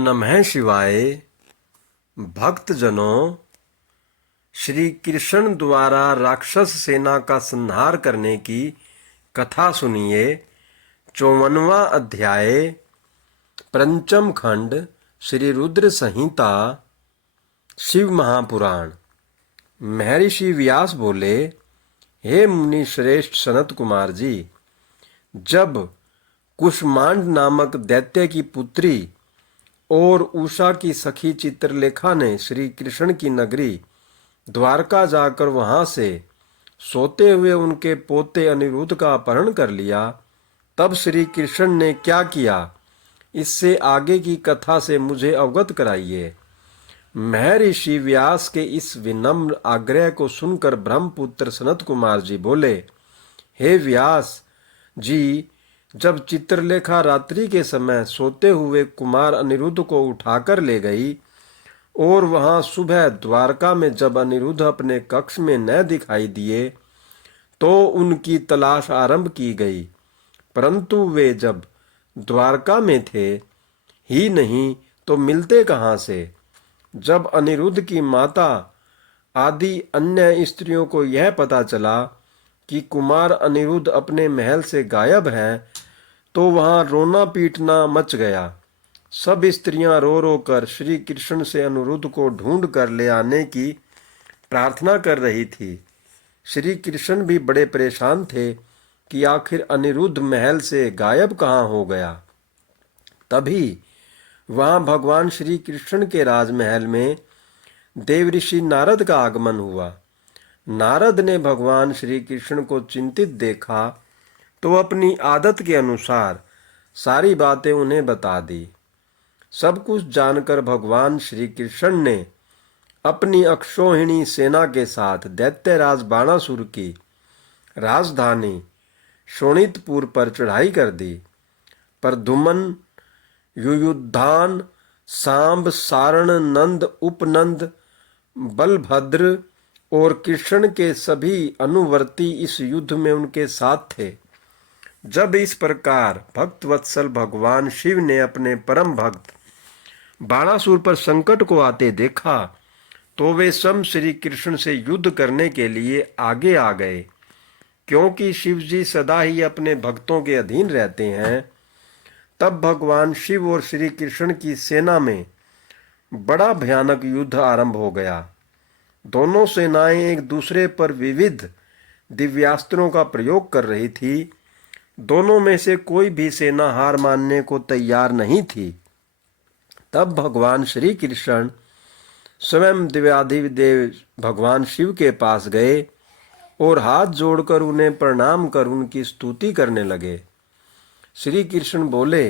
नमः शिवाय। भक्तजनों, श्री कृष्ण द्वारा राक्षस सेना का संहार करने की कथा सुनिए। 54वां अध्याय, पंचम खंड, श्री रुद्र संहिता, शिव महापुराण। महर्षि व्यास बोले, हे मुनि श्रेष्ठ सनत कुमार जी, जब कुष्मांड नामक दैत्य की पुत्री और उषा की सखी चित्रलेखा ने श्री कृष्ण की नगरी द्वारका जाकर वहां से सोते हुए उनके पोते अनिरुद्ध का अपहरण कर लिया, तब श्री कृष्ण ने क्या किया, इससे आगे की कथा से मुझे अवगत कराइए। महर्षि व्यास के इस विनम्र आग्रह को सुनकर ब्रह्मपुत्र सनत कुमार जी बोले, हे व्यास जी, जब चित्रलेखा रात्रि के समय सोते हुए कुमार अनिरुद्ध को उठाकर ले गई और वहां सुबह द्वारका में जब अनिरुद्ध अपने कक्ष में न दिखाई दिए तो उनकी तलाश आरंभ की गई, परंतु वे जब द्वारका में थे ही नहीं तो मिलते कहाँ से। जब अनिरुद्ध की माता आदि अन्य स्त्रियों को यह पता चला कि कुमार अनिरुद्ध अपने महल से गायब हैं, तो वहां रोना पीटना मच गया। सब स्त्रियां रो रो कर श्री कृष्ण से अनिरुद्ध को ढूंढ कर ले आने की प्रार्थना कर रही थी। श्री कृष्ण भी बड़े परेशान थे कि आखिर अनिरुद्ध महल से गायब कहाँ हो गया। तभी वहां भगवान श्री कृष्ण के राजमहल में देवऋषि नारद का आगमन हुआ। नारद ने भगवान श्री कृष्ण को चिंतित देखा तो अपनी आदत के अनुसार सारी बातें उन्हें बता दी। सब कुछ जानकर भगवान श्री कृष्ण ने अपनी अक्षौहिणी सेना के साथ दैत्यराज बाणासुर की राजधानी शोणितपुर पर चढ़ाई कर दी। प्रद्युम्न, युयुधान, सांब, सारण, नंद, उपनंद, बलभद्र और कृष्ण के सभी अनुवर्ती इस युद्ध में उनके साथ थे। जब इस प्रकार भक्तवत्सल भगवान शिव ने अपने परम भक्त बाणासुर पर संकट को आते देखा तो वे स्वयं श्री कृष्ण से युद्ध करने के लिए आगे आ गए। क्योंकि शिव जी सदा ही अपने भक्तों के अधीन रहते हैं, तब भगवान शिव और श्री कृष्ण की सेना में बड़ा भयानक युद्ध आरंभ हो गया। दोनों सेनाएं एक दूसरे पर विविध दिव्यास्त्रों का प्रयोग कर रही थी। दोनों में से कोई भी सेना हार मानने को तैयार नहीं थी। तब भगवान श्री कृष्ण स्वयं देवाधिदेव भगवान शिव के पास गए और हाथ जोड़कर उन्हें प्रणाम कर उनकी स्तुति करने लगे। श्री कृष्ण बोले,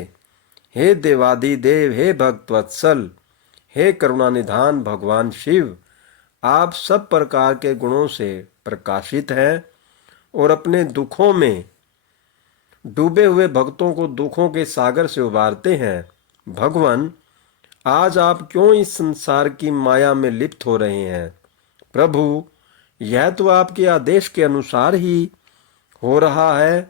हे देवाधिदेव, हे भक्तवत्सल, हे करुणानिधान भगवान शिव, आप सब प्रकार के गुणों से प्रकाशित हैं और अपने दुखों में डूबे हुए भक्तों को दुखों के सागर से उबारते हैं। भगवान, आज आप क्यों इस संसार की माया में लिप्त हो रहे हैं? प्रभु, यह तो आपके आदेश के अनुसार ही हो रहा है।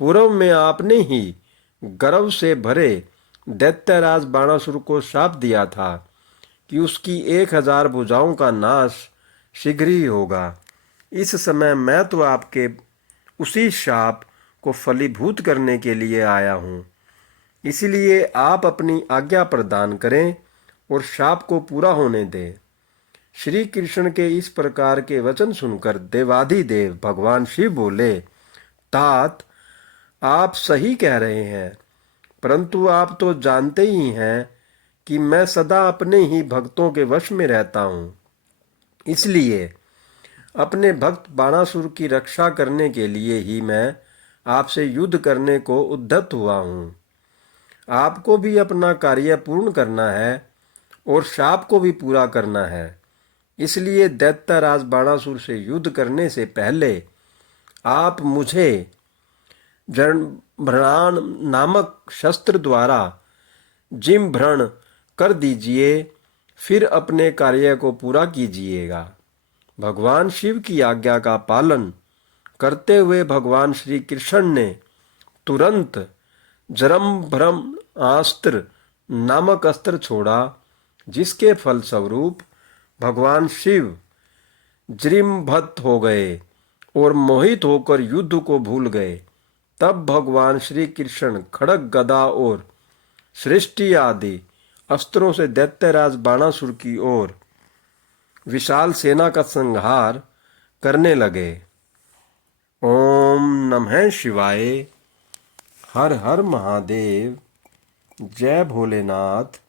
पूर्व में आपने ही गर्व से भरे दैत्यराज बाणासुर को शाप दिया था कि उसकी 1000 भुजाओं का नाश शीघ्र ही होगा। इस समय मैं तो आपके उसी शाप को फलीभूत करने के लिए आया हूँ। इसलिए आप अपनी आज्ञा प्रदान करें और शाप को पूरा होने दें। श्री कृष्ण के इस प्रकार के वचन सुनकर देवाधिदेव भगवान शिव बोले, तात, आप सही कह रहे हैं, परंतु आप तो जानते ही हैं कि मैं सदा अपने ही भक्तों के वश में रहता हूँ। इसलिए अपने भक्त बाणासुर की रक्षा करने के लिए ही मैं आपसे युद्ध करने को उद्यत हुआ हूँ। आपको भी अपना कार्य पूर्ण करना है और शाप को भी पूरा करना है। इसलिए दैत्यराज बाणासुर से युद्ध करने से पहले आप मुझे जड़भ्रण नामक शस्त्र द्वारा जिमभ्रण कर दीजिए, फिर अपने कार्य को पूरा कीजिएगा। भगवान शिव की आज्ञा का पालन करते हुए भगवान श्री कृष्ण ने तुरंत जरम भ्रम अस्त्र नामक अस्त्र छोड़ा, जिसके फलस्वरूप भगवान शिव जृंभत हो गए और मोहित होकर युद्ध को भूल गए। तब भगवान श्री कृष्ण खड्ग, गदा और सृष्टि आदि अस्त्रों से दैत्यराज बाणासुर की ओर विशाल सेना का संहार करने लगे। ओम नमः शिवाय। हर हर महादेव। जय भोलेनाथ।